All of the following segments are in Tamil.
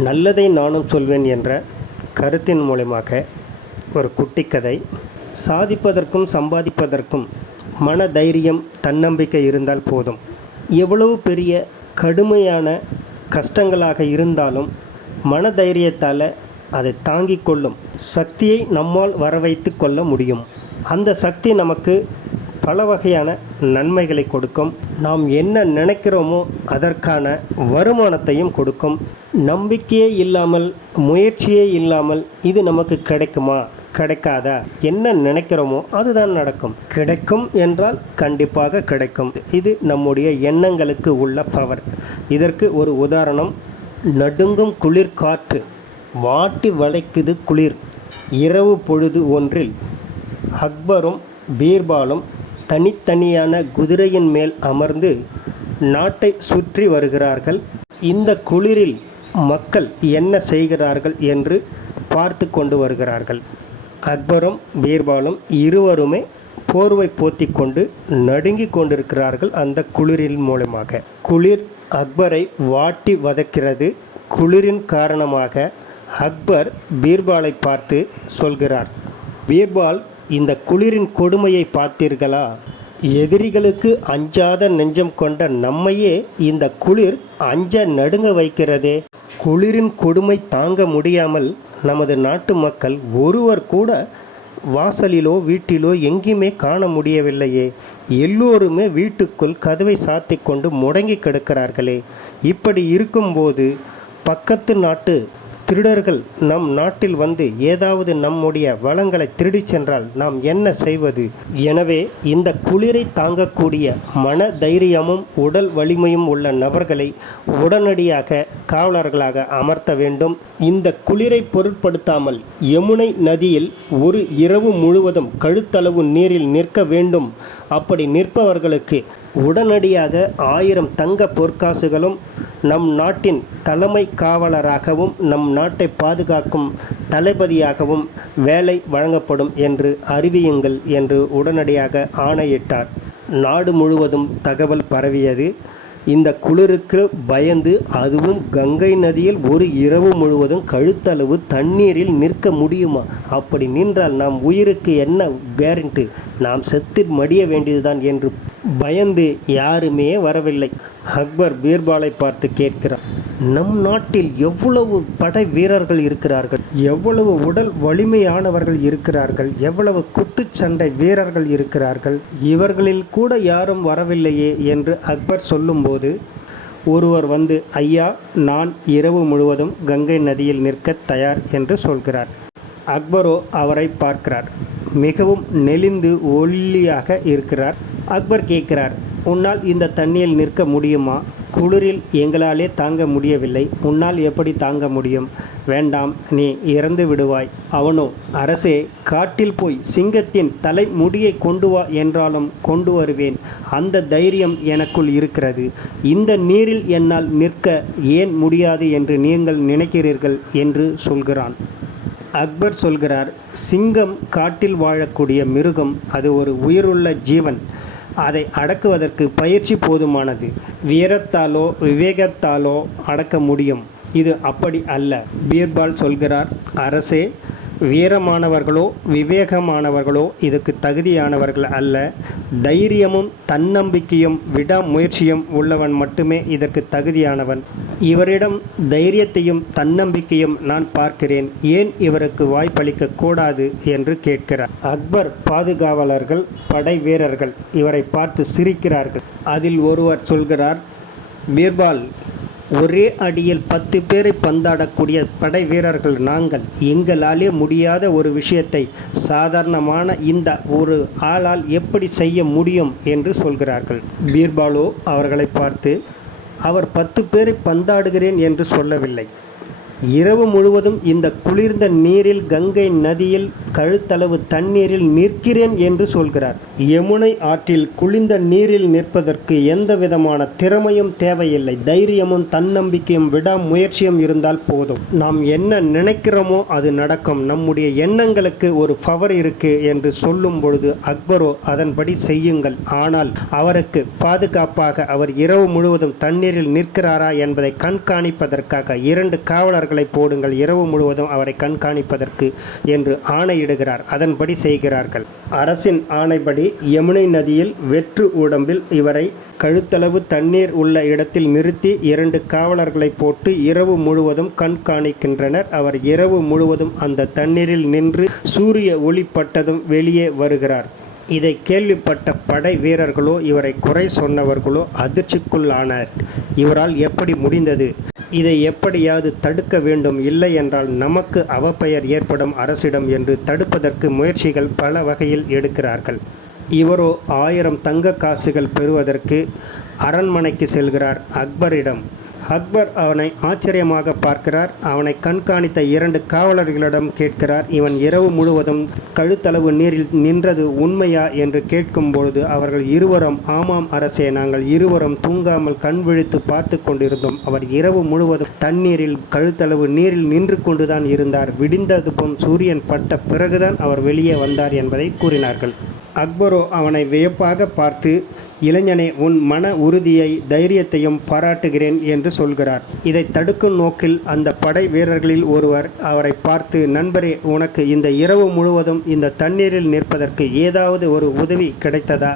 நல்லதை நானும் சொல்வேன் என்ற கருத்தின் மூலமாக ஒரு குட்டி கதை. சாதிப்பதற்கும் சம்பாதிப்பதற்கும் மன தைரியம், தன்னம்பிக்கை இருந்தால் போதும். எவ்வளவு பெரிய கடுமையான கஷ்டங்களாக இருந்தாலும் மன தைரியத்தால் அதை தாங்கிக் கொள்ளும் சக்தியை நம்மால் வரவைத்து கொள்ள முடியும். அந்த சக்தி நமக்கு பல வகையான நன்மைகளை கொடுக்கும். நாம் என்ன நினைக்கிறோமோ அதற்கான வருமானத்தையும் கொடுக்கும். நம்பிக்கையே இல்லாமல், முயற்சியே இல்லாமல் இது நமக்கு கிடைக்குமா, கிடைக்காதா? என்ன நினைக்கிறோமோ அதுதான் நடக்கும். கிடைக்கும் என்றால் கண்டிப்பாக கிடைக்கும். இது நம்முடைய எண்ணங்களுக்கு உள்ள பவர். இதற்கு ஒரு உதாரணம், நடுங்கும் குளிர் காற்று, வாட்டி வளைக்குது குளிர். இரவு பொழுது ஒன்றில் அக்பரும் பீர்பாலும் தனித்தனியான குதிரையின் மேல் அமர்ந்து நாட்டை சுற்றி வருகிறார்கள். இந்த குளிரில் மக்கள் என்ன செய்கிறார்கள் என்று பார்த்து கொண்டு வருகிறார்கள். அக்பரும் பீர்பாலும் இருவருமே போர்வை போத்தி கொண்டு நடுங்கி கொண்டிருக்கிறார்கள். அந்த குளிரின் மூலமாக குளிர் அக்பரை வாட்டி வதைக்கிறது. குளிரின் காரணமாக அக்பர் பீர்பாலை பார்த்து சொல்கிறார், பீர்பால், இந்த குளிரின் கொடுமையை பார்த்தீர்களா? எதிரிகளுக்கு அஞ்சாத நெஞ்சம் கொண்ட நம்மையே இந்த குளிர் அஞ்ச நடுங்க வைக்கிறதே. குளிரின் கொடுமை தாங்க முடியாமல் நமது நாட்டு மக்கள் ஒருவர் கூட வாசலிலோ வீட்டிலோ எங்கேயுமே காண முடியவில்லையே. எல்லோருமே வீட்டுக்குள் கதவை சாத்தி கொண்டு முடங்கி கிடக்கிறார்களே. இப்படி இருக்கும்போது பக்கத்து நாட்டு திருடர்கள் நம் நாட்டில் வந்து ஏதாவது நம்முடைய வளங்களை திருடிச் சென்றால் நாம் என்ன செய்வது? எனவே இந்த குளிரை தாங்கக்கூடிய மன தைரியமும் உடல் வலிமையும் உள்ள நபர்களை உடனடியாக காவலர்களாக அமர்த்த வேண்டும். இந்த குளிரை பொருட்படுத்தாமல் யமுனை நதியில் ஒரு இரவு முழுவதும் கழுத்தளவு நீரில் நிற்க வேண்டும். அப்படி நிற்பவர்களுக்கு உடனடியாக 1000 தங்க பொற்காசுகளும், நம் நாட்டின் தலைமை காவலராகவும் நம் நாட்டை பாதுகாக்கும் தளபதியாகவும் வேலை வழங்கப்படும் என்று அறிவியுங்கள் என்று உடனடியாக ஆணையிட்டார். நாடு முழுவதும் தகவல் பரவியது. இந்த குளிருக்கு பயந்து, அதுவும் கங்கை நதியில் ஒரு இரவு முழுவதும் கழுத்தளவு தண்ணீரில் நிற்க முடியுமா? அப்படி நின்றால் நாம் உயிருக்கு என்ன கேரண்டி? நாம் செத்து மடிய வேண்டியதுதான் என்று பயந்து யாருமே வரவில்லை. அக்பர் பீர்பாலை பார்த்து கேட்கிறார், நம் நாட்டில் எவ்வளவு படை வீரர்கள் இருக்கிறார்கள், எவ்வளவு உடல் வலிமையானவர்கள் இருக்கிறார்கள், எவ்வளவு குத்துச்சண்டை வீரர்கள் இருக்கிறார்கள், இவர்களில் கூட யாரும் வரவில்லையே என்று அக்பர் சொல்லும்போது ஒருவர் வந்து, ஐயா, நான் இரவு முழுவதும் கங்கை நதியில் நிற்க தயார் என்று சொல்கிறார். அக்பரோ அவரை பார்க்கிறார். மிகவும் நெளிந்து ஒல்லியாக இருக்கிறார். அக்பர் கேட்கிறார், உன்னால் இந்த தண்ணியில் நிற்க முடியுமா? குளிரில் எங்களாலே தாங்க முடியவில்லை, உன்னால் எப்படி தாங்க முடியும்? வேண்டாம், நீ இறந்து விடுவாய். அவனோ, அரசே, காட்டில் போய் சிங்கத்தின் தலை முடியை கொண்டு வா என்றாலும் கொண்டு வருவேன். அந்த தைரியம் எனக்குள் இருக்கிறது. இந்த நீரில் என்னால் நிற்க ஏன் முடியாது என்று நீங்கள் நினைக்கிறீர்கள் என்று சொல்கிறான். அக்பர் சொல்கிறார், சிங்கம் காட்டில் வாழக்கூடிய மிருகம். அது ஒரு உயிருள்ள ஜீவன். அதை அடக்குவதற்கு பயிற்சி போதுமானது. வீரத்தாலோ விவேகத்தாலோ அடக்க முடியும். இது அப்படி அல்ல. பீர்பால் சொல்கிறார், அரசே, வீரமானவர்களோ விவேகமானவர்களோ இதுக்கு தகுதியானவர்கள் அல்ல. தைரியமும் தன்னம்பிக்கையும் விடாமுயற்சியும் உள்ளவன் மட்டுமே இதற்கு தகுதியானவன். இவரிடம் தைரியத்தையும் தன்னம்பிக்கையும் நான் பார்க்கிறேன். ஏன் இவருக்கு வாய்ப்பளிக்க கூடாது என்று கேட்கிறார். அக்பர் பாதுகாவலர்கள், படை வீரர்கள் இவரை பார்த்து சிரிக்கிறார்கள். அதில் ஒருவர் சொல்கிறார், பீர்பால், ஒரே அடியில் 10 பேரை பந்தாடக்கூடிய படை வீரர்கள் நாங்கள். எங்களாலே முடியாத ஒரு விஷயத்தை சாதாரணமான இந்த ஒரு ஆளால் எப்படி செய்ய முடியும் என்று சொல்கிறார்கள். பீர்பாலோ அவர்களை பார்த்து, அவர் 10 பேரை பந்தாடுகிறேன் என்று சொல்லவில்லை. இரவு முழுவதும் இந்த குளிர்ந்த நீரில் கங்கை நதியில் கழுத்தளவு தண்ணீரில் நிற்கிறேன் என்று சொல்கிறார். யமுனை ஆற்றில் குளிர்ந்த நீரில் நிற்பதற்கு எந்த விதமான திறமையும் தேவையில்லை. தைரியமும் தன்னம்பிக்கையும் விடாமுயற்சியும் இருந்தால் போதும். நாம் என்ன நினைக்கிறோமோ அது நடக்கும். நம்முடைய எண்ணங்களுக்கு ஒரு பவர் இருக்கு என்று சொல்லும் பொழுது அக்பரோ அதன்படி செய்யுங்கள். ஆனால் அவருக்கு பாதுகாப்பாக அவர் இரவு முழுவதும் தண்ணீரில் நிற்கிறாரா என்பதை கண்காணிப்பதற்காக 2 காவலர்கள் போடுங்கள், இரவு முழுவதும் அவரை கண்காணிப்பதற்கு என்று ஆணையிடுகிறார். அதன்படி செய்கிறார்கள். அரசின் ஆணைப்படி யமுனை நதியில் வெற்று உடம்பில் இவரை கழுத்தளவு தண்ணீர் உள்ள இடத்தில் நிறுத்தி 2 காவலர்களை போட்டு இரவு முழுவதும் கண்காணிக்கின்றனர். அவர் இரவு முழுவதும் அந்த தண்ணீரில் நின்று சூரிய ஒளி பட்டதும் வெளியே வருகிறார். இதை கேள்விப்பட்ட படை வீரர்களோ இவரை குறை சொன்னவர்களோ அதிர்ச்சிக்குள்ளானர். இவரால் எப்படி முடிந்தது? இதை எப்படியாவது தடுக்க வேண்டும், இல்லை என்றால் நமக்கு அவப்பெயர் ஏற்படும் அரசிடம் என்று தடுப்பதற்கு முயற்சிகள் பல வகையில் எடுக்கிறார்கள். இவரோ 1000 தங்க காசுகள் பெறுவதற்கு அரண்மனைக்கு செல்கிறார் அக்பரிடம். அக்பர் அவனை ஆச்சரியமாக பார்க்கிறார். அவனை கண்காணித்த 2 காவலர்களிடம் கேட்கிறார், இவன் இரவு முழுவதும் கழுத்தளவு நீரில் நின்றது உண்மையா என்று கேட்கும்பொழுது அவர்கள் இருவரும், ஆமாம் அரசே, நாங்கள் இருவரும் தூங்காமல் கண் விழித்து பார்த்து கொண்டிருந்தோம். அவர் இரவு முழுவதும் தண்ணீரில் கழுத்தளவு நீரில் நின்று கொண்டுதான் இருந்தார். விடிந்ததும் சூரியன் பட்ட பிறகுதான் அவர் வெளியே வந்தார் என்பதை கூறினார்கள். அக்பரோ அவனை வியப்பாக பார்த்து, இளைஞனே, உன் மன உறுதியை தைரியத்தையும் பாராட்டுகிறேன் என்று சொல்கிறார். இதை தடுக்கும் நோக்கில் அந்த படை வீரர்களில் ஒருவர் அவரை பார்த்து, நண்பரே, உனக்கு இந்த இரவு முழுவதும் இந்த தண்ணீரில் நிற்பதற்கு ஏதாவது ஒரு உதவி கிடைத்ததா?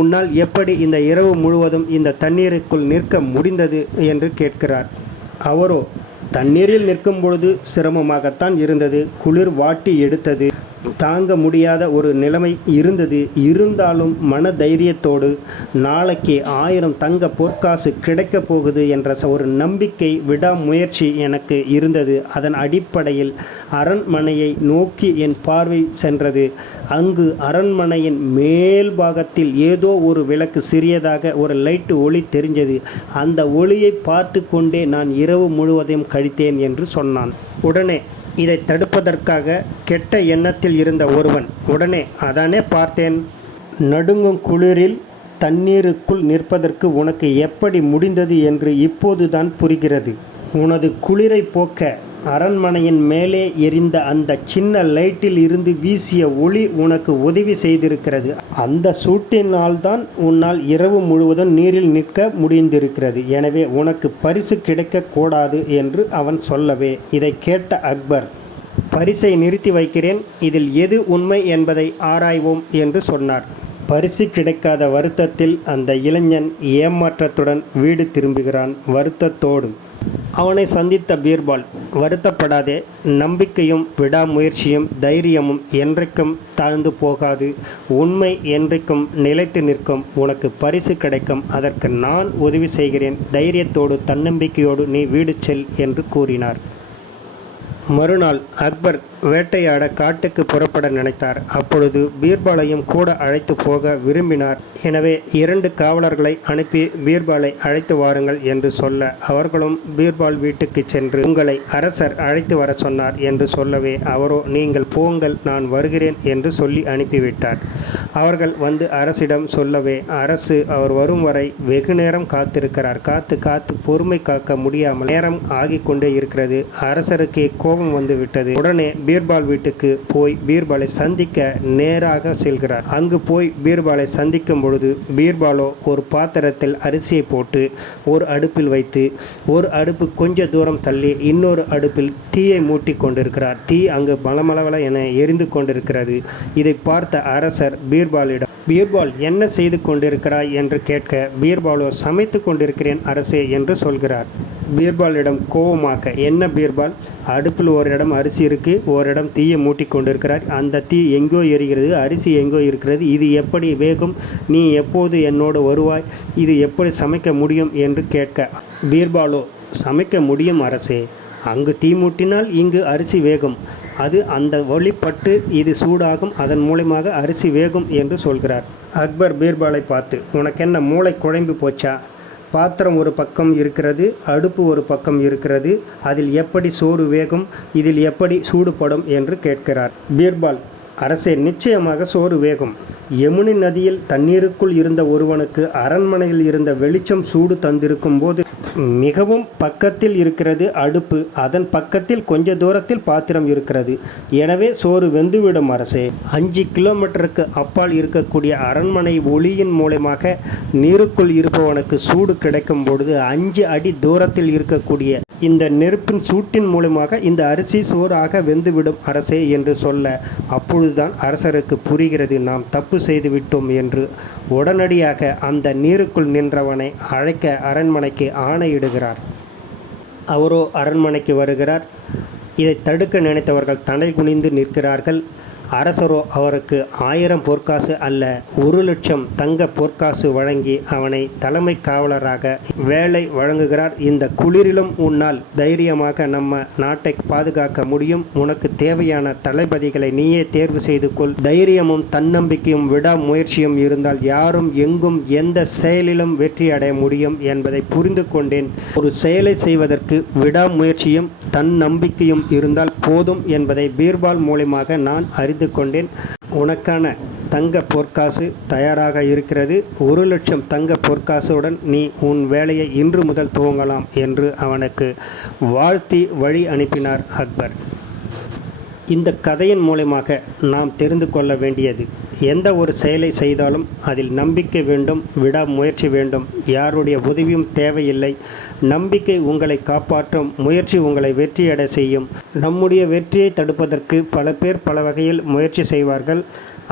உன்னால் எப்படி இந்த இரவு முழுவதும் இந்த தண்ணீருக்குள் நிற்க முடிந்தது என்று கேட்கிறார். அவரோ, தண்ணீரில் நிற்கும் பொழுது சிரமமாகத்தான் இருந்தது. குளிர் வாட்டி எடுத்தது. தாங்க முடியாத ஒரு நிலைமை இருந்தது. இருந்தாலும் மன தைரியத்தோடு நாளைக்கு 1000 தங்க பொற்காசு கிடைக்கப் போகுது என்ற ஒரு நம்பிக்கை, விடாமுயற்சி எனக்கு இருந்தது. அதன் அடிப்படையில் அரண்மனையை நோக்கி என் பார்வை சென்றது. அங்கு அரண்மனையின் மேல் பாகத்தில் ஏதோ ஒரு விளக்கு, சிறியதாக ஒரு லைட்டு ஒளி தெரிஞ்சது. அந்த ஒளியை பார்த்து கொண்டே நான் இரவு முழுவதையும் கழித்தேன் என்று சொன்னான். உடனே இதை தடுப்பதற்காக கெட்ட எண்ணத்தில் இருந்த ஒருவன், உடனே அதானே பார்த்தேன், நடுங்கும் குளிரில் தண்ணீருக்குள் நிற்பதற்கு உனக்கு எப்படி முடிந்தது என்று இப்போதுதான் புரிகிறது. உனது குளிரை போக்க அரண்மனையின் மேலே எரிந்த அந்த சின்ன லைட்டில் இருந்து வீசிய ஒளி உனக்கு உதவி செய்திருக்கிறது. அந்த சூட்டினால்தான் உன்னால் இரவு முழுவதும் நீரில் நிற்க முடிந்திருக்கிறது. எனவே உனக்கு பரிசு கிடைக்கக்கூடாது என்று அவன் சொல்லவே, இதை கேட்ட அக்பர், பரிசை நிறுத்தி வைக்கிறேன், இதில் எது உண்மை என்பதை ஆராய்வோம் என்று சொன்னார். பரிசு கிடைக்காத வருத்தத்தில் அந்த இளைஞன் ஏமாற்றத்துடன் வீடு திரும்புகிறான். வருத்தத்தோடு அவனை சந்தித்த பீர்பால், வருத்தப்படாதே, நம்பிக்கையும் விடாமுயற்சியும் தைரியமும் என்றைக்கும் தாழ்ந்து போகாது. உண்மை என்றைக்கும் நிலைத்து நிற்கும். உனக்கு பரிசு கிடைக்கும். அதற்கு நான் உதவி செய்கிறேன். தைரியத்தோடு தன்னம்பிக்கையோடு நீ வீடு செல் என்று கூறினார். மறுநாள் அக்பர் வேட்டையாட காட்டுக்கு புறப்பட நினைத்தார். அப்பொழுது பீர்பாலையும் கூட அழைத்து போக விரும்பினார். எனவே 2 காவலர்களை அனுப்பி பீர்பாலை அழைத்து வாருங்கள் என்று சொல்ல, அவர்களும் பீர்பால் வீட்டுக்கு சென்று, உங்களை அரசர் அழைத்து வர சொன்னார் என்று சொல்லவே, அவரோ, நீங்கள் போங்கள், நான் வருகிறேன் என்று சொல்லி அனுப்பிவிட்டார். அவர்கள் வந்து அரசிடம் சொல்லவே, அரசு அவர் வரும் வரை வெகு நேரம் காத்திருக்கிறார். காத்து பொறுமை காக்க முடியாமல் நேரம் ஆகிக்கொண்டே இருக்கிறது. அரசருக்கே கோபம் வந்து விட்டது. உடனே பீர்பால் வீட்டுக்கு போய் பீர்பாலை சந்திக்க நேராக செல்கிறார். அங்கு போய் பீர்பாலை சந்திக்கும் பொழுது பீர்பாலோ ஒரு பாத்திரத்தில் அரிசியை போட்டு ஒரு அடுப்பில் வைத்து, ஒரு அடுப்பு கொஞ்ச தூரம் தள்ளி இன்னொரு அடுப்பில் தீயை மூட்டி கொண்டிருக்கிறார். தீ அங்கு மலமளவள என எரிந்து கொண்டிருக்கிறது. இதை பார்த்த அரசர் பீர்பாலிடம், பீர்பால், என்ன செய்து கொண்டிருக்கிறாய் என்று கேட்க, பீர்பாலோ, சமைத்து கொண்டிருக்கிறேன் அரசே என்று சொல்கிறார். பீர்பாலிடம் கோபமாக, என்ன பீர்பால், அடுப்பில் ஒரு இடம் அரிசி இருக்குது, ஒரு இடம் தீயை மூட்டி கொண்டிருக்கிறார். அந்த தீ எங்கோ எரிகிறது, அரிசி எங்கோ இருக்கிறது. இது எப்படி வேகும்? நீ எப்போது என்னோடு வருவாய்? இது எப்படி சமைக்க முடியும் என்று கேட்க, பீர்பாலோ, சமைக்க முடியும் அரசே. அங்கு தீ மூட்டினால் இங்கு அரிசி வேகும். அது அந்த ஒளிப்பட்டு இது சூடாகும். அதன் மூலமாக அரிசி வேகும் என்று சொல்கிறார். அக்பர் பீர்பாலை பார்த்து, உனக்கென்ன மூளை குழம்பு போச்சா? பாத்திரம் ஒரு பக்கம் இருக்கிறது, அடுப்பு ஒரு பக்கம் இருக்கிறது. அதில் எப்படி சோறு வேகும், இதில் எப்படி சூடுபடும் என்று கேட்கிறார். பீர்பால், அரசே, நிச்சயமாக சோறு வேகும். யமுனை நதியில் தண்ணீருக்குள் இருந்த ஒருவனுக்கு அரண்மனையில் இருந்த வெளிச்சம் சூடு தந்திருக்கும் போது மிகவும் பக்கத்தில் இருக்கிறது அடுப்பு, அதன் பக்கத்தில் கொஞ்ச தூரத்தில் பாத்திரம் இருக்கிறது. எனவே சோறு வெந்துவிடும் அரசே. 5 கிலோமீட்டருக்கு அப்பால் இருக்கக்கூடிய அரண்மனை ஒளியின் மூலமாக நீருக்குள் இருப்பவனுக்கு சூடு கிடைக்கும் பொழுது 5 அடி தூரத்தில் இருக்கக்கூடிய இந்த நெருப்பின் சூட்டின் மூலமாக இந்த அரிசி சோறாக வெந்துவிடும் அரசே என்று சொல்ல, அப்பொழுதுதான் அரசருக்கு புரிகிறது நாம் தப்பு செய்துவிட்டோம் என்று. உடனடியாக அந்த நீருக்குள் நின்றவனை அழைக்க அரண்மனைக்கு ஆணையிடுகிறார். அவரோ அரண்மனைக்கு வருகிறார். இதை தடுக்க நினைத்தவர்கள் தலை குனிந்து நிற்கிறார்கள். அரசரோ அவருக்கு 1000 பொற்காசு அல்ல 1,00,000 தங்க பொற்காசு வழங்கி அவனை தலைமை காவலராக வேலை வழங்குகிறார். இந்த குளிரிலும் உன்னால் தைரியமாக நம்ம நாட்டை பாதுகாக்க முடியும். உனக்கு தேவையான தளபதிகளை நீயே தேர்வு செய்து கொள். தைரியமும் தன்னம்பிக்கையும் விடாமுயற்சியும் இருந்தால் யாரும் எங்கும் எந்த செயலிலும் வெற்றி அடைய முடியும் என்பதை புரிந்து கொண்டேன். ஒரு செயலை செய்வதற்கு விடாமுயற்சியும் தன்னம்பிக்கையும் இருந்தால் போதும் என்பதை பீர்பால் மூலமாக நான் அறிந்து கொண்டேன். உனக்கான தங்க பொற்காசு தயாராக இருக்கிறது. 1,00,000 தங்க பொற்காசுடன் நீ உன் வேலையை இன்று முதல் துவங்கலாம் என்று அவனுக்கு வாழ்த்தி வழி அனுப்பினார் அக்பர். இந்த கதையின் மூலமாக நாம் தெரிந்து கொள்ள வேண்டியது, எந்த ஒரு செயலை செய்தாலும் அதில் நம்பிக்கை வேண்டும், விடாமுயற்சி வேண்டும். யாருடைய உதவியும் தேவையில்லை. நம்பிக்கை உங்களை காப்பாற்றும், முயற்சி உங்களை வெற்றியடை செய்யும். நம்முடைய வெற்றியை தடுப்பதற்கு பல பேர் பல வகையில் முயற்சி செய்வார்கள்.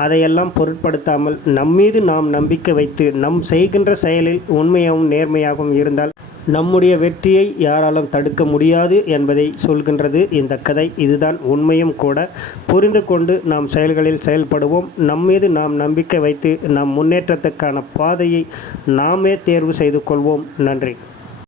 அதையெல்லாம் பொருட்படுத்தாமல் நம்மீது நாம் நம்பிக்கை வைத்து நம் செய்கின்ற செயலில் உண்மையாகவும் நேர்மையாகவும் இருந்தால் நம்முடைய வெற்றியை யாராலும் தடுக்க முடியாது என்பதை சொல்கின்றது இந்த கதை. இதுதான் உண்மையும் கூட. புரிந்து கொண்டு நாம் செயல்களில் செயல்படுவோம். நம்மீது நாம் நம்பிக்கை வைத்து நம் முன்னேற்றத்துக்கான பாதையை நாமே தேர்வு செய்து கொள்வோம். நன்றி.